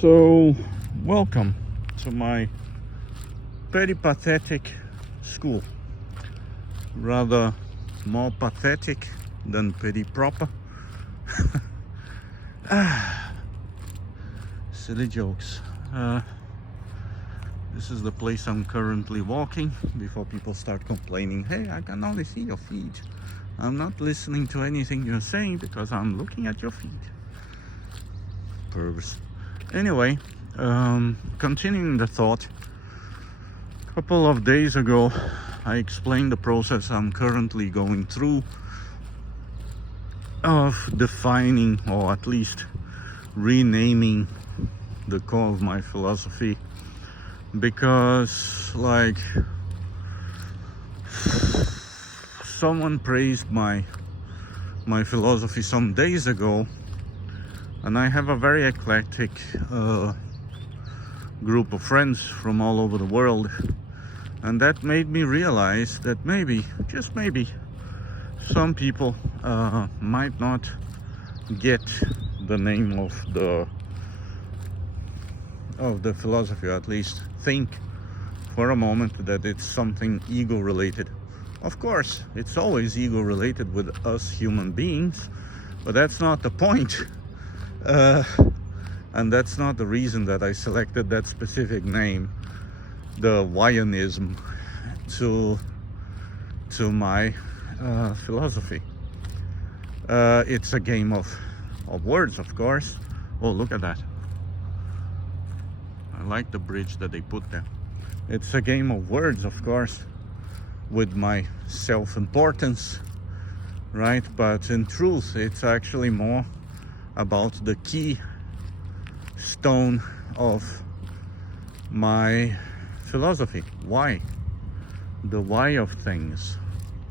So, welcome to my peripatetic school. Rather more pathetic than peri-proper. Silly jokes. This is the place I'm currently walking before people start complaining. Hey, I can only see your feet. I'm not listening to anything you're saying because I'm looking at your feet. Pervs. Anyway, continuing the thought. A couple of days ago, I explained the process I'm currently going through of defining, or at least renaming, the core of my philosophy, because like someone praised my philosophy some days ago, and I have a very eclectic group of friends from all over the world, and that made me realize that maybe, just maybe, some people might not get the name of the philosophy, or at least think for a moment that it's something ego related. Of course, it's always ego related with us human beings, but that's not the point. And that's not the reason that I selected that specific name, the Whyanism, to my philosophy. It's a game of words, of course. Oh, look at that. I like the bridge that they put there. It's a game of words, of course, with my self-importance, right? But in truth, it's actually more about the key stone of my philosophy. Why? The why of things.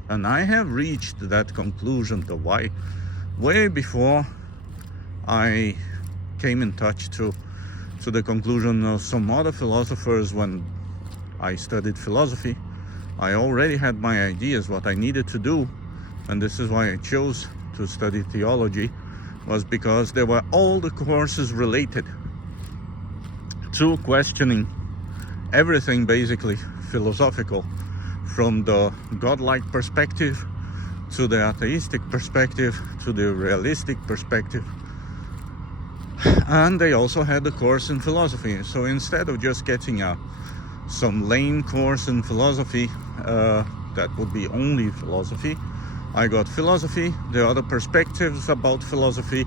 And I have reached that conclusion, the why, way before I came in touch to the conclusion of some other philosophers. When I studied philosophy, I already had my ideas what I needed to do, and this is why I chose to study theology, was because there were all the courses related to questioning everything basically philosophical, from the godlike perspective to the atheistic perspective to the realistic perspective. And they also had the course in philosophy. So instead of just getting some lame course in philosophy that would be only philosophy, I got philosophy, the other perspectives about philosophy,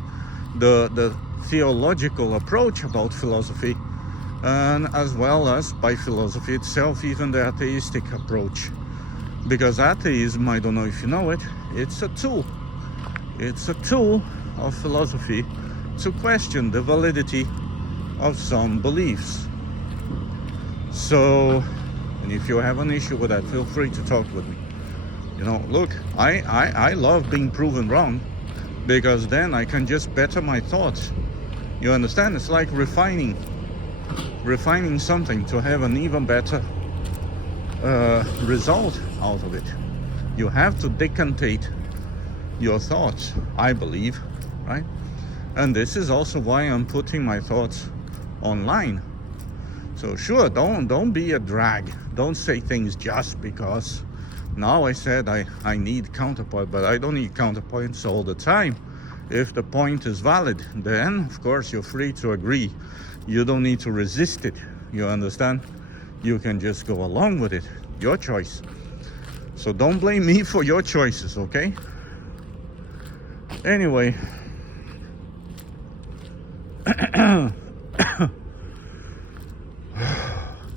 the theological approach about philosophy, and as well as by philosophy itself, even the atheistic approach. Because atheism, I don't know if you know it, it's a tool. It's a tool of philosophy to question the validity of some beliefs. So, and if you have an issue with that, feel free to talk with me. You know, look, I love being proven wrong, because then I can just better my thoughts. You understand? It's like refining something to have an even better result out of it. You have to decantate your thoughts, I believe, right? And this is also why I'm putting my thoughts online. So sure, don't be a drag. Don't say things just because now I said I need counterpoint, but I don't need counterpoints all the time. If the point is valid, then of course you're free to agree. You don't need to resist it. You understand? You can just go along with it. Your choice. So don't blame me for your choices, okay? Anyway.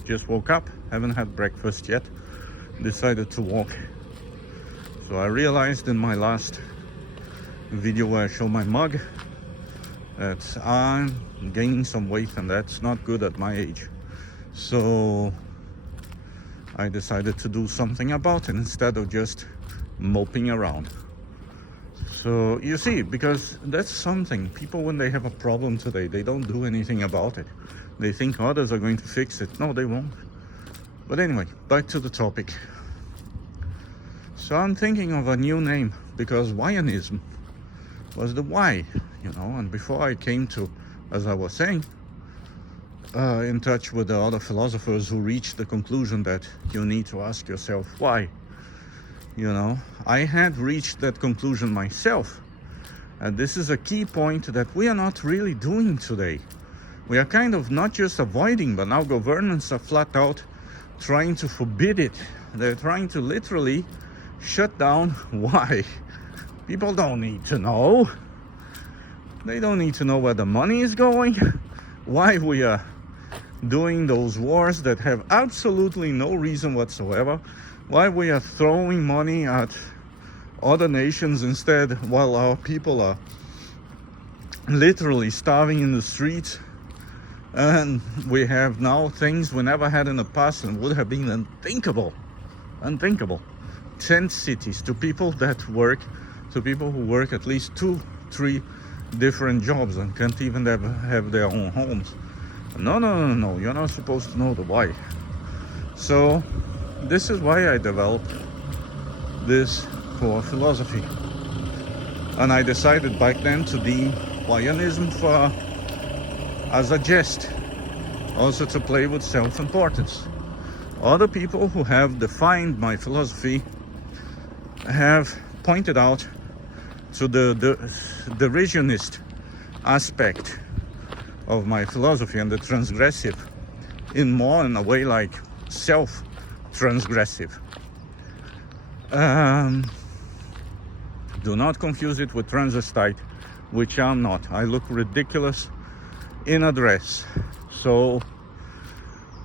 Just woke up, haven't had breakfast yet, decided to walk. So I realized in my last video where I show my mug that I'm gaining some weight, and that's not good at my age. So I decided to do something about it instead of just moping around. So you see, because that's something, people, when they have a problem today, they don't do anything about it. They think others are going to fix it. No, they won't. But anyway, back to the topic. So I'm thinking of a new name, because Whyanism was the why, you know. And before I came to, as I was saying, in touch with the other philosophers who reached the conclusion that you need to ask yourself why. You know, I had reached that conclusion myself. And this is a key point that we are not really doing today. We are kind of not just avoiding, but now governments are flat out trying to forbid it. They're trying to literally shut down. Why? People don't need to know. They don't need to know where the money is going. Why we are doing those wars that have absolutely no reason whatsoever. Why we are throwing money at other nations instead, while our people are literally starving in the streets. And we have now things we never had in the past and would have been unthinkable. 10 cities to people who work at least 2-3 different jobs and can't even have their own homes. No, you're not supposed to know the why. So this is why I developed this core philosophy, and I decided back then to deem Whyanism as a jest, also to play with self-importance. Other people who have defined my philosophy have pointed out to the revisionist aspect of my philosophy and the transgressive in a way like self-transgressive. Do not confuse it with transvestite, which I'm not. I look ridiculous in a dress, so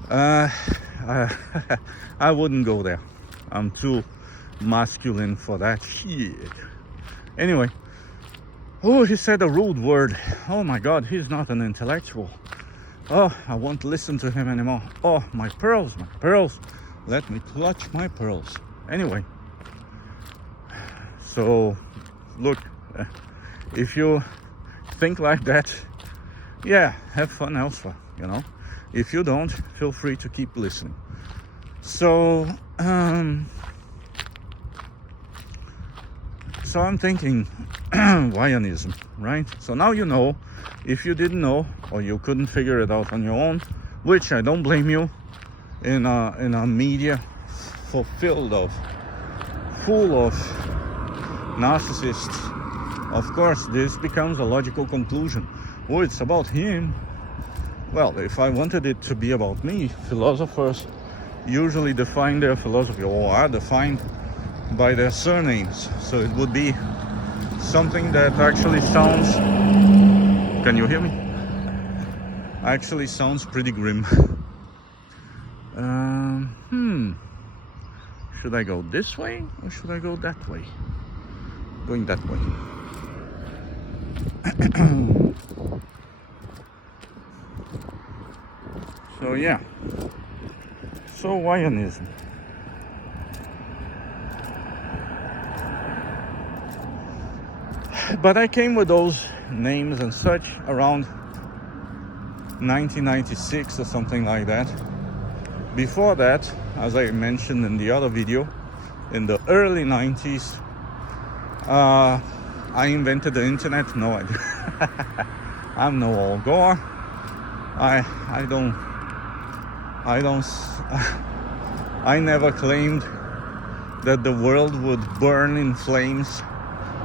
I wouldn't go there. I'm too masculine for that shit. Anyway, oh, he said a rude word. Oh my God, he's not an intellectual. Oh, I won't listen to him anymore. Oh, my pearls. Let me clutch my pearls. Anyway, so look, if you think like that, yeah, have fun elsewhere, you know. If you don't, feel free to keep listening. So I'm thinking Whyanism, right? So now you know. If you didn't know or you couldn't figure it out on your own, which I don't blame you, in a media full of narcissists, of course this becomes a logical conclusion. Oh, it's about him. Well, if I wanted it to be about me, philosophers usually define their philosophy, or are defined by their surnames. So it would be something that actually sounds, can you hear me? Actually sounds pretty grim. Should I go this way or should I go that way? Going that way. So yeah. So Whyanism. But I came with those names and such around 1996 or something like that. Before that, as I mentioned in the other video, in the early 90s, I invented the internet. No, I didn't. I'm no Al Gore. I never claimed that the world would burn in flames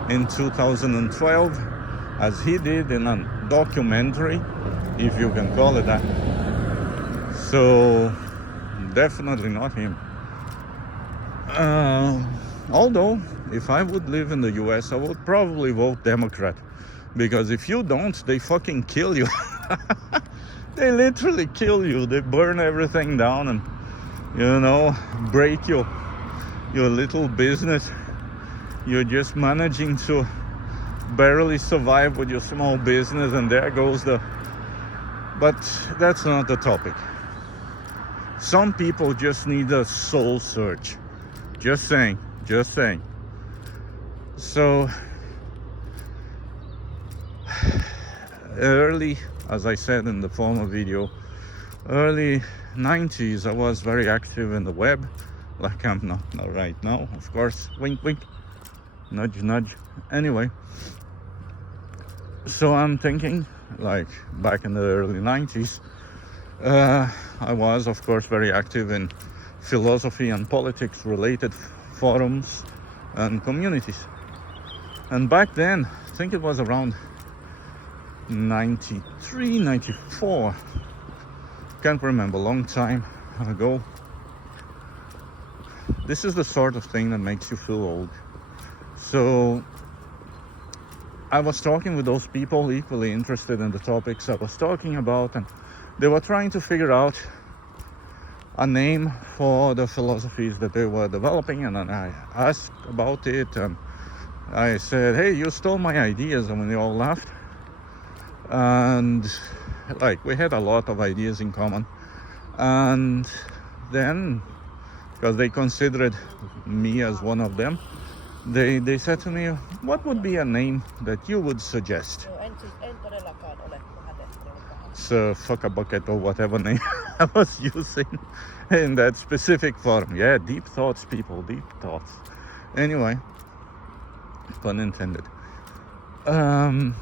in 2012, as he did in a documentary, if you can call it that. So definitely not him. Although if I would live in the US, I would probably vote Democrat, because if you don't, they fucking kill you. They literally kill you. They burn everything down and, you know, break your little business. You're just managing to barely survive with your small business, and there goes the... But that's not the topic. Some people just need a soul search. Just saying. So early, as I said in the former video, early 90s, I was very active in the web, like I'm not right now, of course. Wink wink, nudge nudge. Anyway, so I'm thinking, like back in the early 90s, I was, of course, very active in philosophy and politics related forums and communities. And back then, I think it was around 93, 94, can't remember, long time ago. This is the sort of thing that makes you feel old. So I was talking with those people equally interested in the topics I was talking about, and they were trying to figure out a name for the philosophies that they were developing. And then I asked about it, and I said, hey, you stole my ideas, and they all laughed. And like, we had a lot of ideas in common. And then, because they considered me as one of them, they said to me, what would be a name that you would suggest? So fuck a bucket or whatever name I was using in that specific forum. Yeah, deep thoughts, people, deep thoughts. Anyway, pun intended. And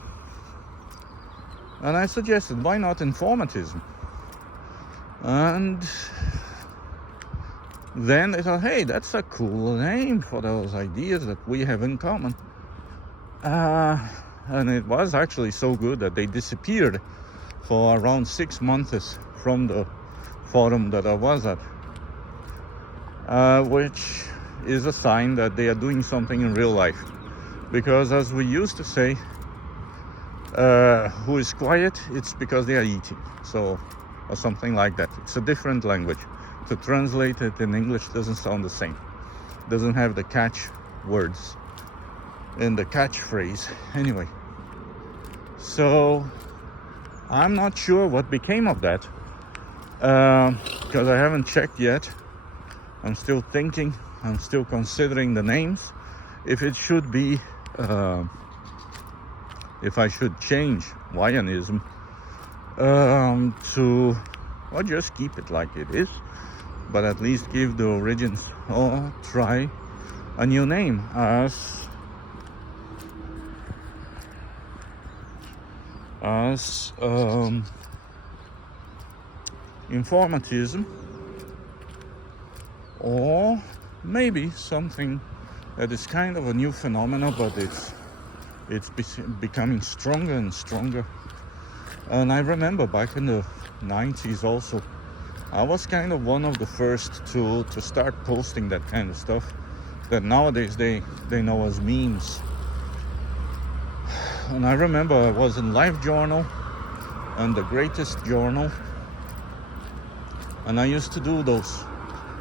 I suggested, why not informatism? And then they thought, hey, that's a cool name for those ideas that we have in common. And it was actually so good that they disappeared for around 6 months from the forum that I was at, which is a sign that they are doing something in real life. Because as we used to say, who is quiet, it's because they are eating. So, or something like that. It's a different language. To translate it in English doesn't sound the same. Doesn't have the catch words in the catchphrase. Anyway, so I'm not sure what became of that, because I haven't checked yet. I'm still thinking. I'm still considering the names. If it should be, if I should change Wyanism to, or just keep it like it is, but at least give the origins, or try a new name as informatism, or maybe something that is kind of a new phenomenon, but it's becoming stronger and stronger. And I remember back in the 90s also, I was kind of one of the first to start posting that kind of stuff that nowadays they know as memes. And I remember I was in LiveJournal and The Greatest Journal, and I used to do those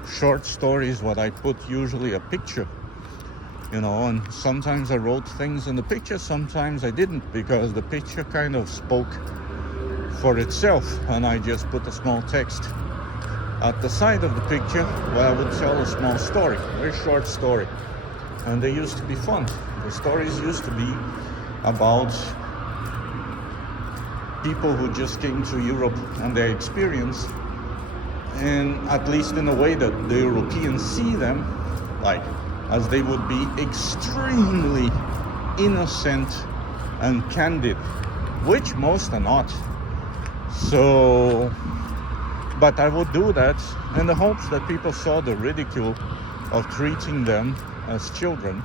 short stories what I put usually a picture, and sometimes I wrote things in the picture, sometimes I didn't, because the picture kind of spoke for itself, and I just put a small text at the side of the picture where I would tell a small story, very short story. And they used to be fun. The stories used to be about people who just came to Europe and their experience, and at least in a way that the Europeans see them, like as they would be extremely innocent and candid, which most are not. So, but I would do that in the hopes that people saw the ridicule of treating them as children,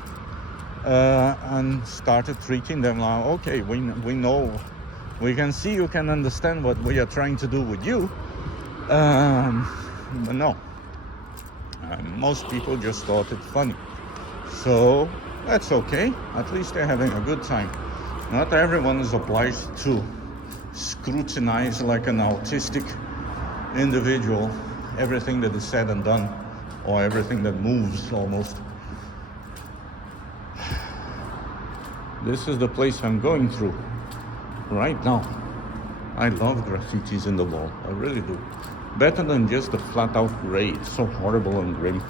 and started treating them like, okay, we know, we can see, you can understand what we are trying to do with you. But no, most people just thought it funny. So that's okay. At least they're having a good time. Not everyone is obliged to scrutinize like an autistic individual everything that is said and done, or everything that moves almost. This is the place I'm going through right now. I love graffitis in the wall. I really do. Better than just the flat out gray. It's so horrible and grim.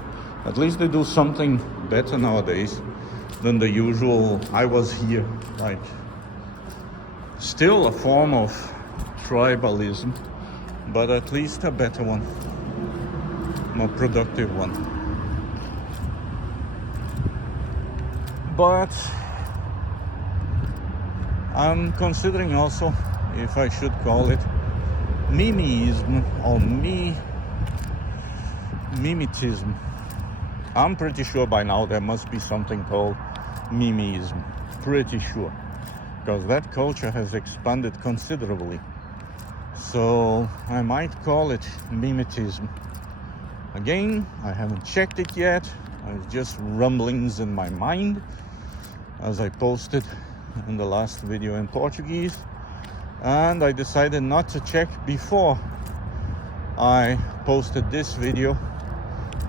At least they do something better nowadays than the usual I was here. Like, still a form of tribalism, but at least a better one. More productive one. But I'm considering also if I should call it Mimeism or mimetism. I'm pretty sure by now there must be something called mimeism. Pretty sure. Because that culture has expanded considerably. So I might call it mimetism. Again, I haven't checked it yet. It's just rumblings in my mind, as I posted in the last video in Portuguese. And I decided not to check before I posted this video,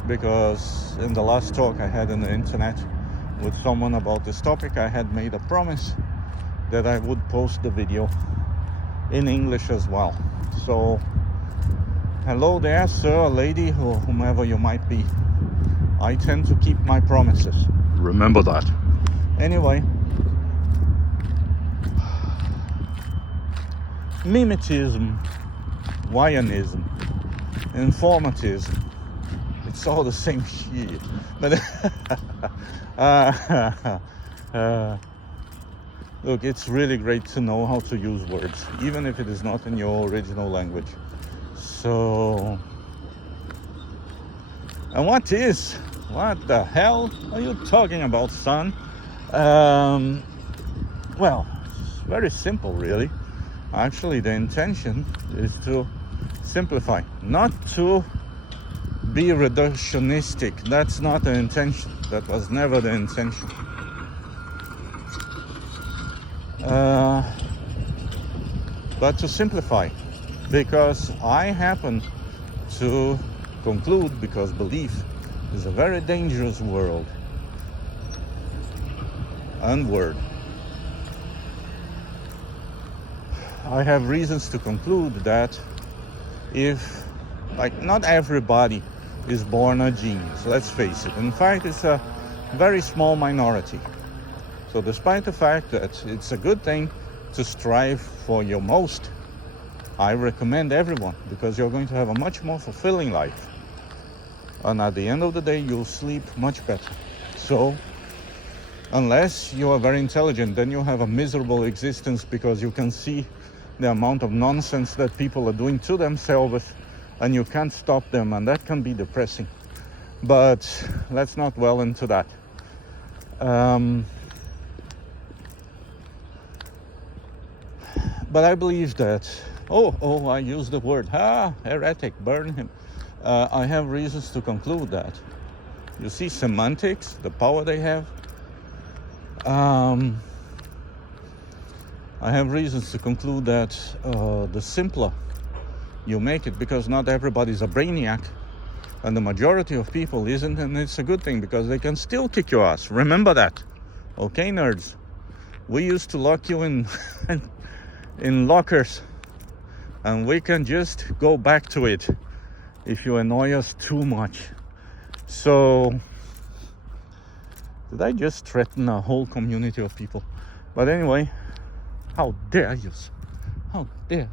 because in the last talk I had on the internet with someone about this topic, I had made a promise that I would post the video in English as well. So hello there, sir, lady, or whomever you might be. I tend to keep my promises. Remember that. Anyway, mimetism, Wyanism, informatism, it's all the same shit. But look, it's really great to know how to use words, even if it is not in your original language. So, and what the hell are you talking about, son? Well, it's very simple, really. Actually, the intention is to simplify, not to be reductionistic. That's not the intention. That was never the intention. But to simplify, because I happen to conclude, because belief is a very dangerous word. I have reasons to conclude that if, like, not everybody is born a genius, let's face it. In fact, it's a very small minority. So despite the fact that it's a good thing to strive for your most, I recommend everyone, because you're going to have a much more fulfilling life. And at the end of the day, you'll sleep much better. So, unless you are very intelligent, then you have a miserable existence, because you can see the amount of nonsense that people are doing to themselves, and you can't stop them, and that can be depressing. But let's not dwell into that. But I believe that, I used the word, heretic, burn him. I have reasons to conclude that. You see semantics, the power they have. I have reasons to conclude that the simpler you make it, because not everybody's a brainiac, and the majority of people isn't, and it's a good thing, because they can still kick your ass. Remember that. Okay, nerds? We used to lock you in in lockers, and we can just go back to it if you annoy us too much. So, did I just threaten a whole community of people? But anyway, how dare you? How dare you?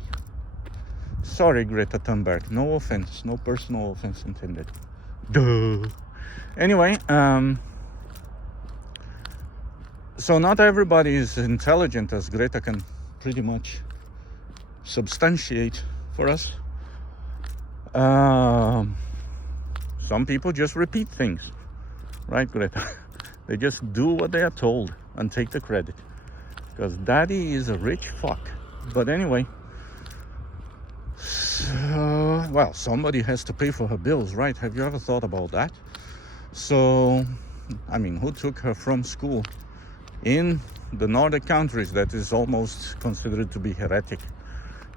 Sorry, Greta Thunberg. No offense. No personal offense intended. Duh. Anyway, so not everybody is intelligent, as Greta can pretty much substantiate for us. Some people just repeat things, right, Greta? They just do what they are told and take the credit, because daddy is a rich fuck. But anyway, well, somebody has to pay for her bills, right? Have you ever thought about that? So, I mean, who took her from school in the Nordic countries that is almost considered to be heretic?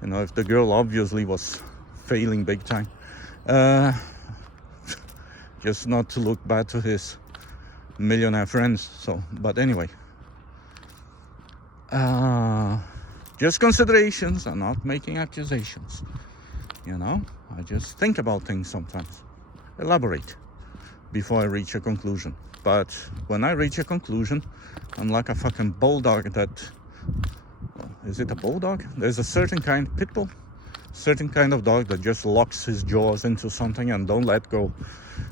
You know, if the girl obviously was failing big time. Just not to look bad to his millionaire friends. So, but anyway, just considerations. I'm not making accusations. You know, I just think about things sometimes, elaborate before I reach a conclusion. But when I reach a conclusion, I'm like a fucking bulldog that, is it a bulldog? There's a certain kind, pit bull, certain kind of dog that just locks his jaws into something and don't let go.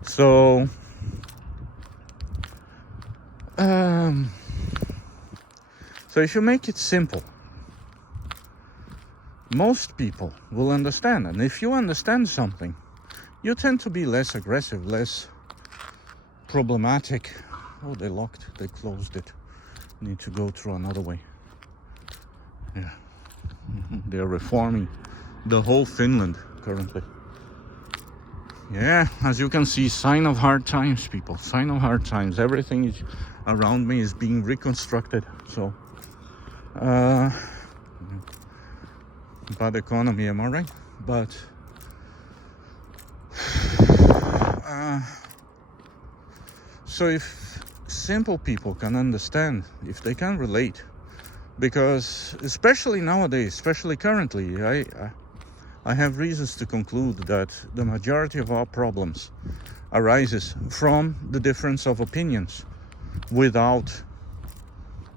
So, so if you make it simple, most people will understand. And if you understand something, you tend to be less aggressive, less problematic. Oh, they locked, they closed it. Need to go through another way. Yeah. They're reforming the whole Finland currently. Yeah, as you can see, sign of hard times, people. Sign of hard times. Everything is around me is being reconstructed. So, bad economy, am I right? But so if simple people can understand, if they can relate, because especially nowadays, especially currently, I have reasons to conclude that the majority of our problems arises from the difference of opinions without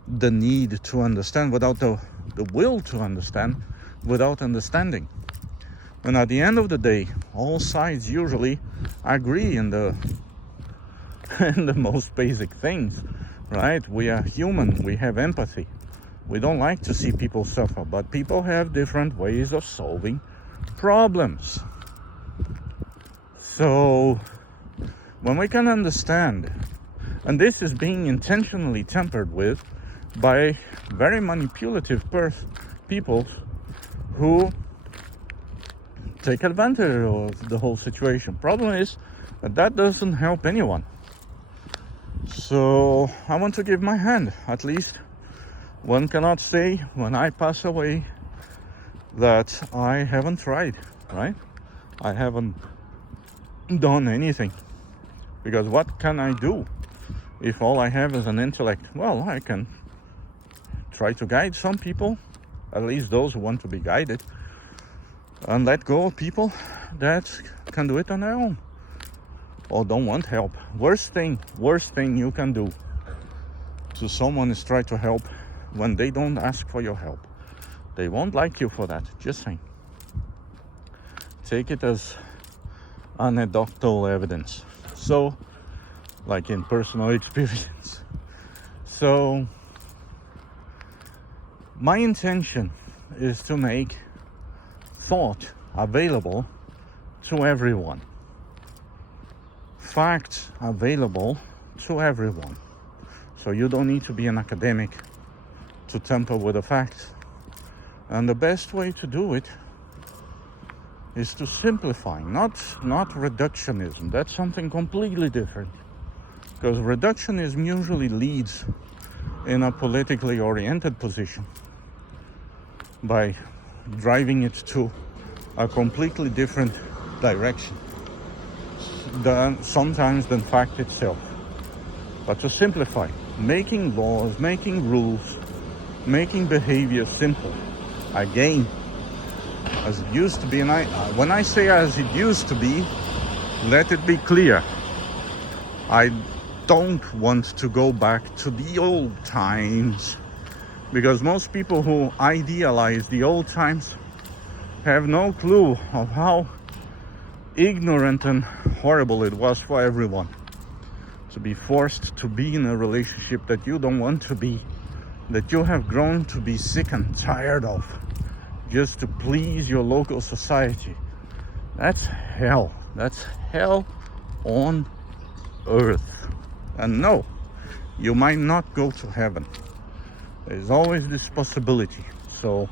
the need to understand, without the will to understand, without understanding. And at the end of the day, all sides usually agree in the in the most basic things, right? We are human, we have empathy. We don't like to see people suffer, but people have different ways of solving problems. So when we can understand, and this is being intentionally tempered with by very manipulative people who take advantage of the whole situation. Problem is that doesn't help anyone. So I want to give my hand. At least one cannot say when I pass away that I haven't tried, right? I haven't done anything. Because what can I do if all I have is an intellect? Well, I can try to guide some people, at least those who want to be guided, and let go of people that can do it on their own or don't want help. Worst thing you can do to someone is try to help when they don't ask for your help. They won't like you for that, just saying. Take it as anecdotal evidence. So, like in personal experience. So, my intention is to make thought available to everyone. Facts available to everyone. So you don't need to be an academic to tamper with the facts. And the best way to do it is to simplify, not reductionism. That's something completely different. Because reductionism usually leads in a politically oriented position by driving it to a completely different direction sometimes than fact itself. But to simplify, making laws, making rules, making behavior simple. Again, as it used to be, and when I say as it used to be, let it be clear. I don't want to go back to the old times, because most people who idealize the old times have no clue of how ignorant and horrible it was for everyone to be forced to be in a relationship that you don't want to be, that you have grown to be sick and tired of, just to please your local society. That's hell. That's hell on earth. And no, you might not go to heaven. There's always this possibility. So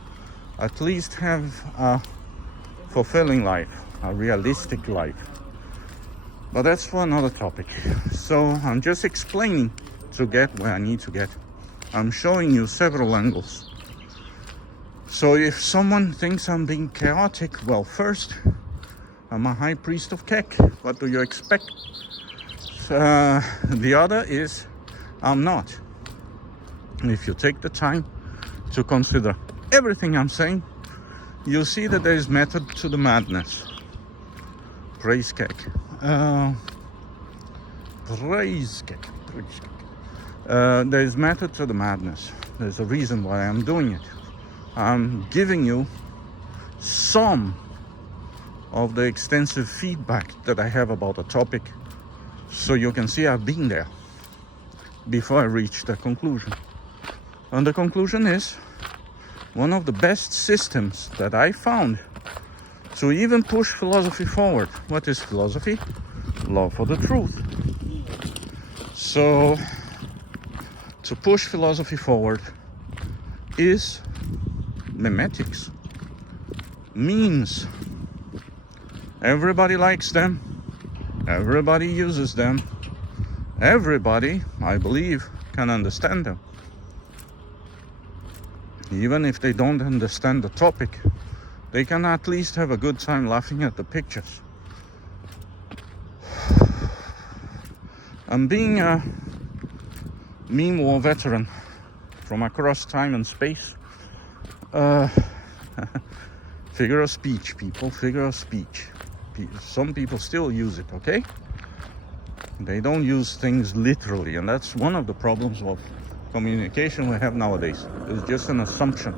at least have a fulfilling life, a realistic life. But that's for another topic. So I'm just explaining to get where I need to get. I'm showing you several angles. So if someone thinks I'm being chaotic, well, first, I'm a high priest of Kek. What do you expect? The other is, I'm not. If you take the time to consider everything I'm saying, you'll see that there is method to the madness. Praise Kek. Praise Kek. There is method to the madness. There's a reason why I'm doing it. I'm giving you some of the extensive feedback that I have about a topic, so you can see I've been there before I reach the conclusion. And the conclusion is, one of the best systems that I found to even push philosophy forward. What is philosophy? Love for the truth. So, to push philosophy forward is memetics. Memes. Everybody likes them. Everybody uses them. Everybody, I believe, can understand them. Even if they don't understand the topic, they can at least have a good time laughing at the pictures. And being a meme war veteran from across time and space, figure of speech, people, figure of speech. Some people still use it, okay? They don't use things literally, and that's one of the problems of communication we have nowadays. It's just an assumption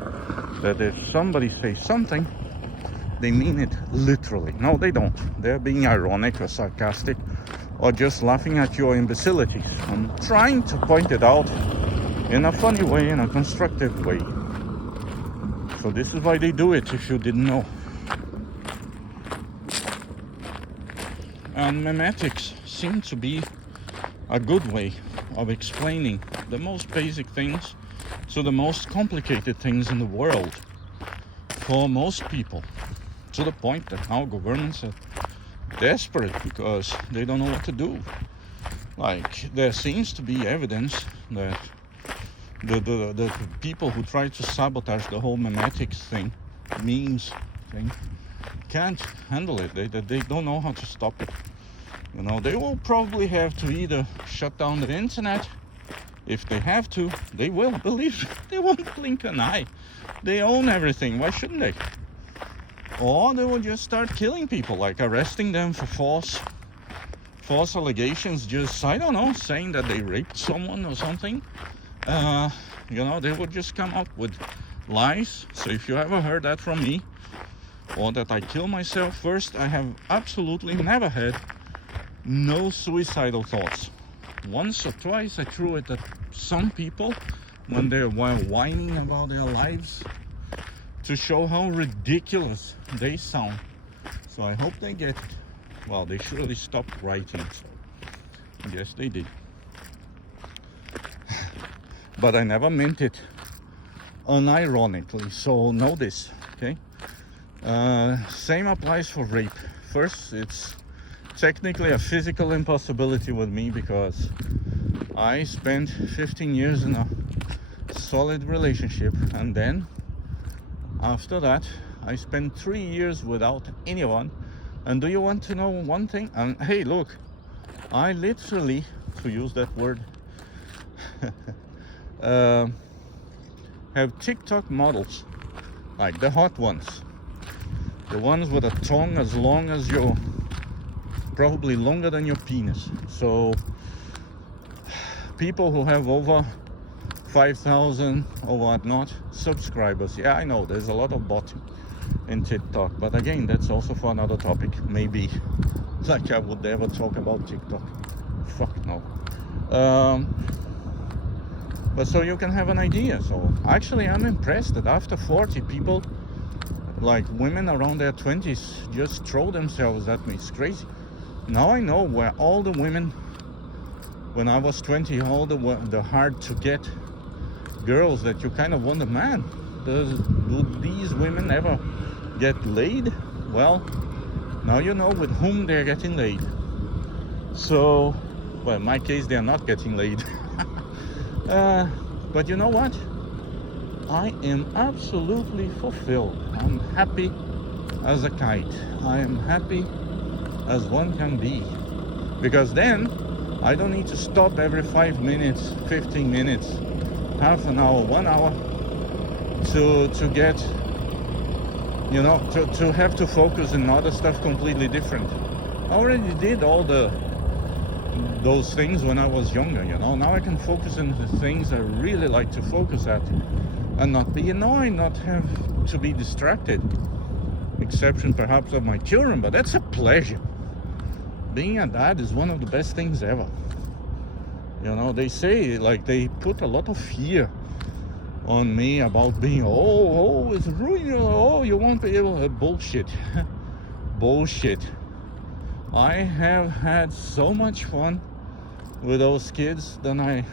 that if somebody says something, they mean it literally. No, they don't. They're being ironic or sarcastic or just laughing at your imbecilities. I'm trying to point it out in a funny way, in a constructive way. So this is why they do it, if you didn't know. And memetics seem to be a good way of explaining the most basic things to the most complicated things in the world for most people, to the point that now governments are desperate because they don't know what to do. Like, there seems to be evidence that the people who try to sabotage the whole memetics thing, memes thing, can't handle it. They don't know how to stop it. You know, they will probably have to either shut down the internet. If they have to, they will. Believe me, they won't blink an eye. They own everything. Why shouldn't they? Or they will just start killing people, like arresting them for false allegations. Just, I don't know, saying that they raped someone or something. You know, they will just come up with lies. So if you ever heard that from me, or that I kill myself, first, I have absolutely never had no suicidal thoughts. Once or twice I threw it at some people when they were whining about their lives to show how ridiculous they sound. So I hope they get it. Well, they surely stopped writing, so yes, they did. But I never meant it unironically, so know this, okay? Same applies for rape. First, it's technically a physical impossibility with me because I spent 15 years in a solid relationship, and then after that I spent 3 years without anyone. And do you want to know one thing? And hey, look, I literally, to use that word, have TikTok models, like the hot ones, the ones with a tongue as long as your, probably longer than your penis. So people who have over 5,000 or whatnot subscribers. Yeah, I know there's a lot of botting in TikTok, but again, that's also for another topic. Maybe, like, I would ever talk about TikTok. Fuck no. But so you can have an idea. So actually, I'm impressed that after 40, people, like women around their 20s, just throw themselves at me. It's crazy. Now I know where all the women, when I was 20, all the hard to get girls that you kind of wonder, man, do these women ever get laid? Well, now you know with whom they're getting laid. So, well, in my case, they're not getting laid. But you know what? I am absolutely fulfilled. I'm happy as a kite. I am happy as one can be. Because then I don't need to stop every 5 minutes, 15 minutes, half an hour, 1 hour to get, you know, to have to focus on other stuff completely different. I already did all those things when I was younger, you know. Now I can focus on the things I really like to focus at and not be annoyed, not have to be distracted. Exception perhaps of my children, but that's a pleasure. Being a dad is one of the best things ever. You know, they say, like, they put a lot of fear on me about being, it's ruining, you won't be able to, bullshit. Bullshit. I have had so much fun with those kids than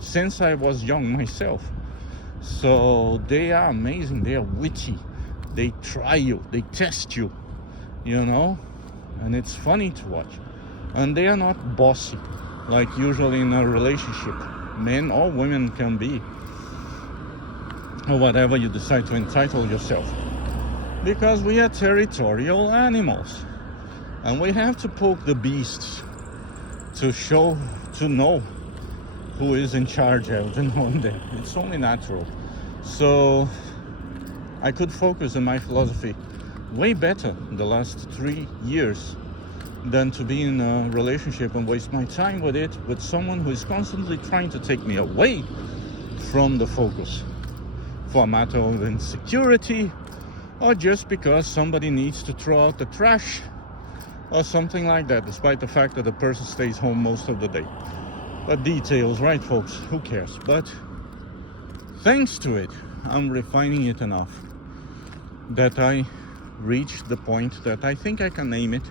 since I was young myself. So they are amazing, they are witty, they try you, they test you, and it's funny to watch. And they are not bossy like usually in a relationship men or women can be, or whatever you decide to entitle yourself, because we are territorial animals and we have to poke the beasts to know who is in charge every now and then. It's only natural. So I could focus on my philosophy way better the last 3 years than to be in a relationship and waste my time with someone who is constantly trying to take me away from the focus for a matter of insecurity, or just because somebody needs to throw out the trash or something like that, despite the fact that the person stays home most of the day. But details, right, folks? Who cares? But thanks to it, I'm refining it enough that I reached the point that I think I can name it.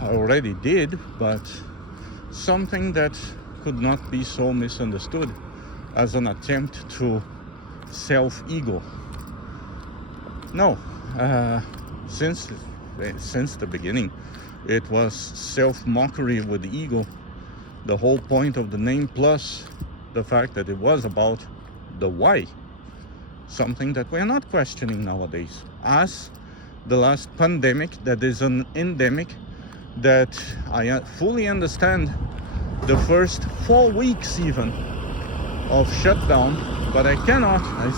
I already did, but something that could not be so misunderstood as an attempt to self-ego. No, since the beginning, it was self-mockery with ego. The whole point of the name, plus the fact that it was about the why. Something that we're not questioning nowadays. As the last pandemic that is an endemic, that I fully understand the first 4 weeks even of shutdown, but I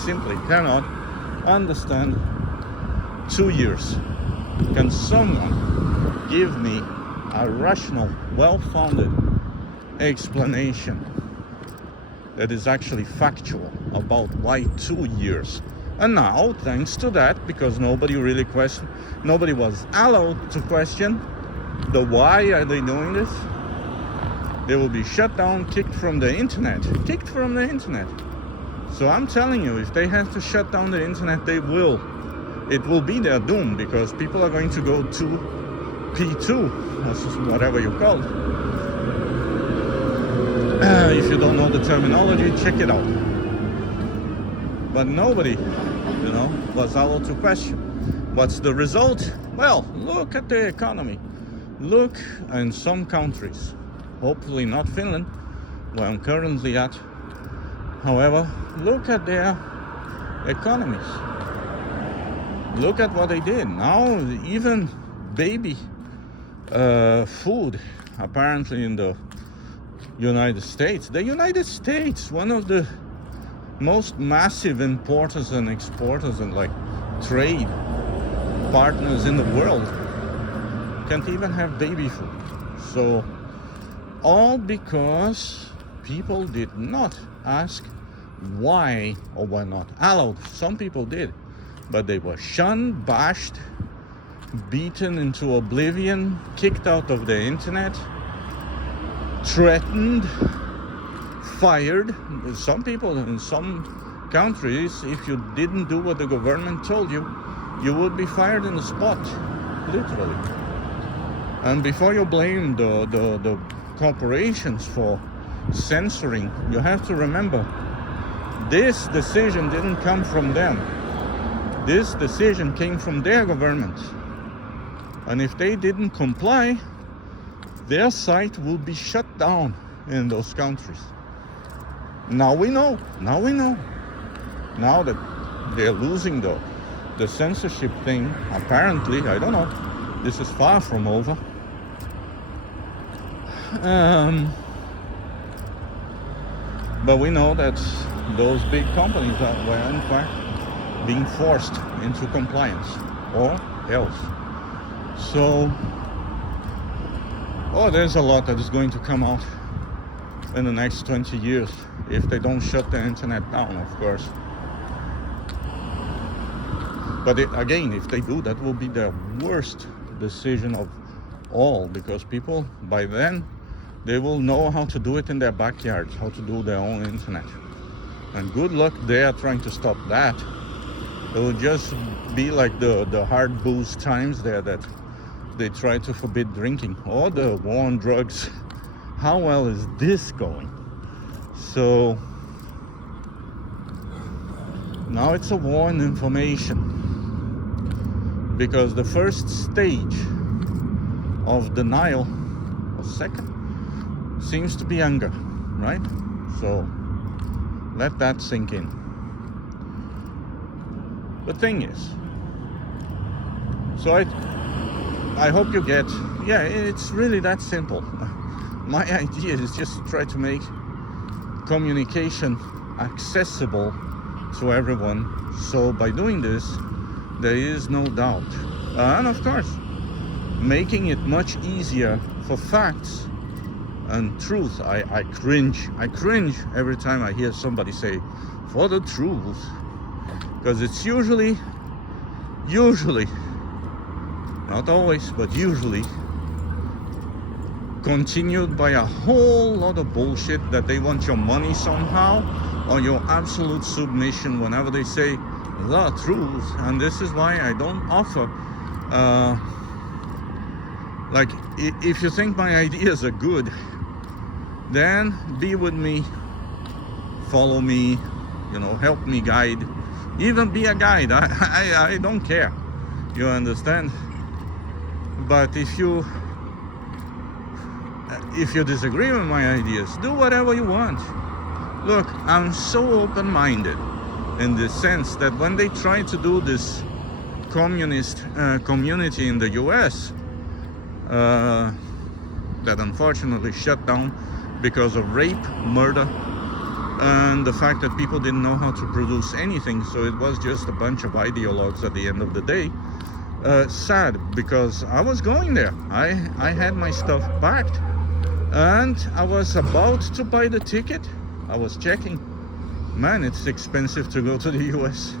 simply cannot understand 2 years. Can someone give me a rational, well-founded explanation that is actually factual about why 2 years? And now, thanks to that, because nobody was allowed to question the why are they doing this, they will be shut down, kicked from the internet. So I'm telling you, if they have to shut down the internet, they will. It will be their doom, because people are going to go to P2, that's whatever you call it. If you don't know the terminology, check it out. But nobody, was allowed to question. What's the result? Well, look at the economy. Look in some countries, hopefully not Finland, where I'm currently at. However, look at their economies. Look at what they did. Now even baby food, apparently in the United States. The United States, one of the most massive importers and exporters and trade partners in the world, can't even have baby food. So all because people did not ask why, or were not allowed. Some people did, but they were shunned, bashed, beaten into oblivion, kicked out of the internet, threatened, fired. Some people in some countries, if you didn't do what the government told you, you would be fired in the spot, literally. And before you blame the corporations for censoring, you have to remember, this decision didn't come from them. This decision came from their government. And if they didn't comply, their site will be shut down in those countries. Now we know. Now that they're losing the censorship thing, apparently, I don't know. This is far from over. But we know that those big companies were in fact being forced into compliance or else. So, there's a lot that is going to come out in the next 20 years if they don't shut the internet down, of course. But again, if they do, that will be the worst decision of all, because people by then They will know how to do it in their backyards, how to do their own internet. And good luck there trying to stop that. It will just be like the hard booze times there that they try to forbid drinking, or the war on drugs. How well is this going? So now it's a war on information, because the first stage of denial, or second, seems to be anger, right? So let that sink in. The thing is, so I hope you get, yeah, it's really that simple. My idea is just to try to make communication accessible to everyone. So by doing this, there is no doubt. And of course, making it much easier for facts and truth. I cringe every time I hear somebody say, for the truth. Because it's usually, not always, but usually, continued by a whole lot of bullshit that they want your money somehow, or your absolute submission whenever they say the truth. And this is why I don't offer, like, if you think my ideas are good, then be with me, follow me, help me guide, even be a guide. I don't care, you understand? But if you disagree with my ideas, do whatever you want. Look, I'm so open-minded in the sense that when they try to do this communist community in the US, that unfortunately shut down because of rape, murder, and the fact that people didn't know how to produce anything, so it was just a bunch of ideologues at the end of the day. Sad, because I was going there. I had my stuff packed, and I was about to buy the ticket. I was checking. Man, it's expensive to go to the US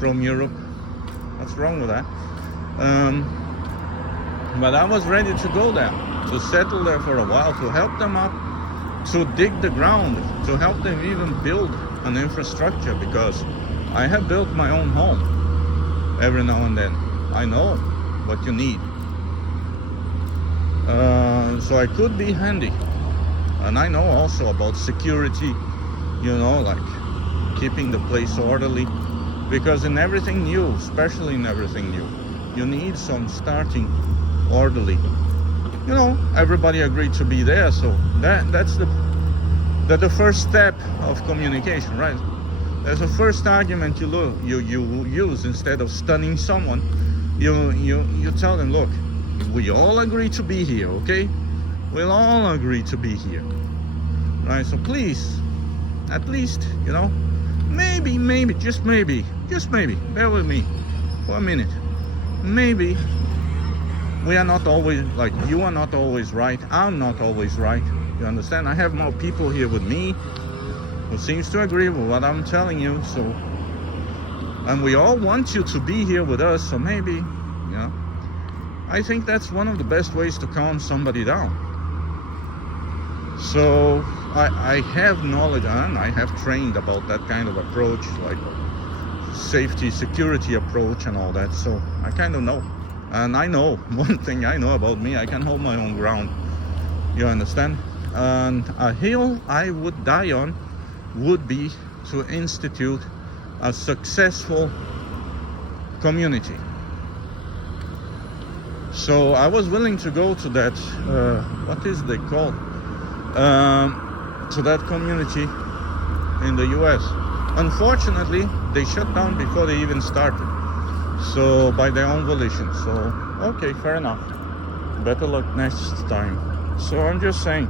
from Europe. What's wrong with that? But I was ready to go there, to settle there for a while, to help them up, to dig the ground, to help them even build an infrastructure, because I have built my own home every now and then. I know what you need. So I could be handy. And I know also about security, like keeping the place orderly. Because in everything new, especially in everything new, you need some starting orderly. Everybody agreed to be there, so that's the first step of communication, right? There's a first argument you use. Instead of stunning someone, you tell them, look, we all agree to be here, okay? We'll all agree to be here, right? So please, at least, maybe, just maybe, bear with me for a minute. Maybe we are not always, like, you are not always right, I'm not always right, you understand? I have more people here with me who seems to agree with what I'm telling you, so, and we all want you to be here with us, so maybe, I think that's one of the best ways to calm somebody down. So I have knowledge, and I have trained about that kind of approach, like safety, security approach and all that, so I kind of know. And I know, one thing I know about me, I can hold my own ground, you understand? And a hill I would die on would be to institute a successful community. So I was willing to go to that, what is they called? To that community in the US. Unfortunately, they shut down before they even started. So by their own volition. So, okay, fair enough. Better luck next time. So I'm just saying.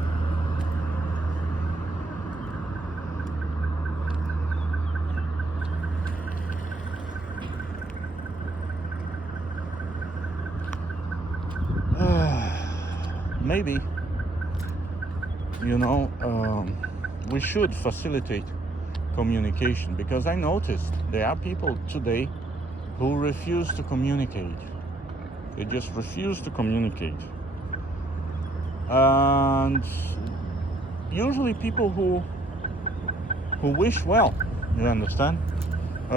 Maybe, we should facilitate communication, because I noticed there are people today who refuse to communicate. They just refuse to communicate. And usually people who wish well, you understand,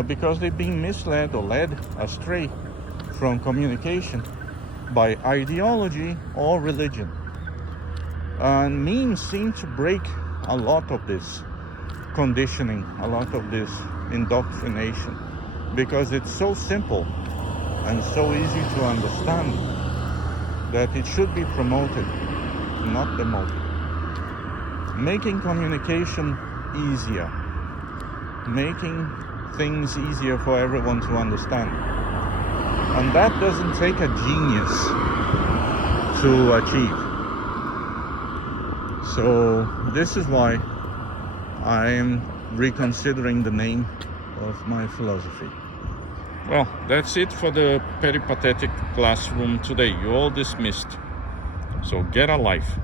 because they've been misled or led astray from communication by ideology or religion. And memes seem to break a lot of this conditioning, a lot of this indoctrination, because it's so simple and so easy to understand that it should be promoted, not demoted. Making communication easier, making things easier for everyone to understand. And that doesn't take a genius to achieve. So this is why I am reconsidering the name of my philosophy. Well, that's it for the peripatetic classroom today. You're all dismissed. So get a life.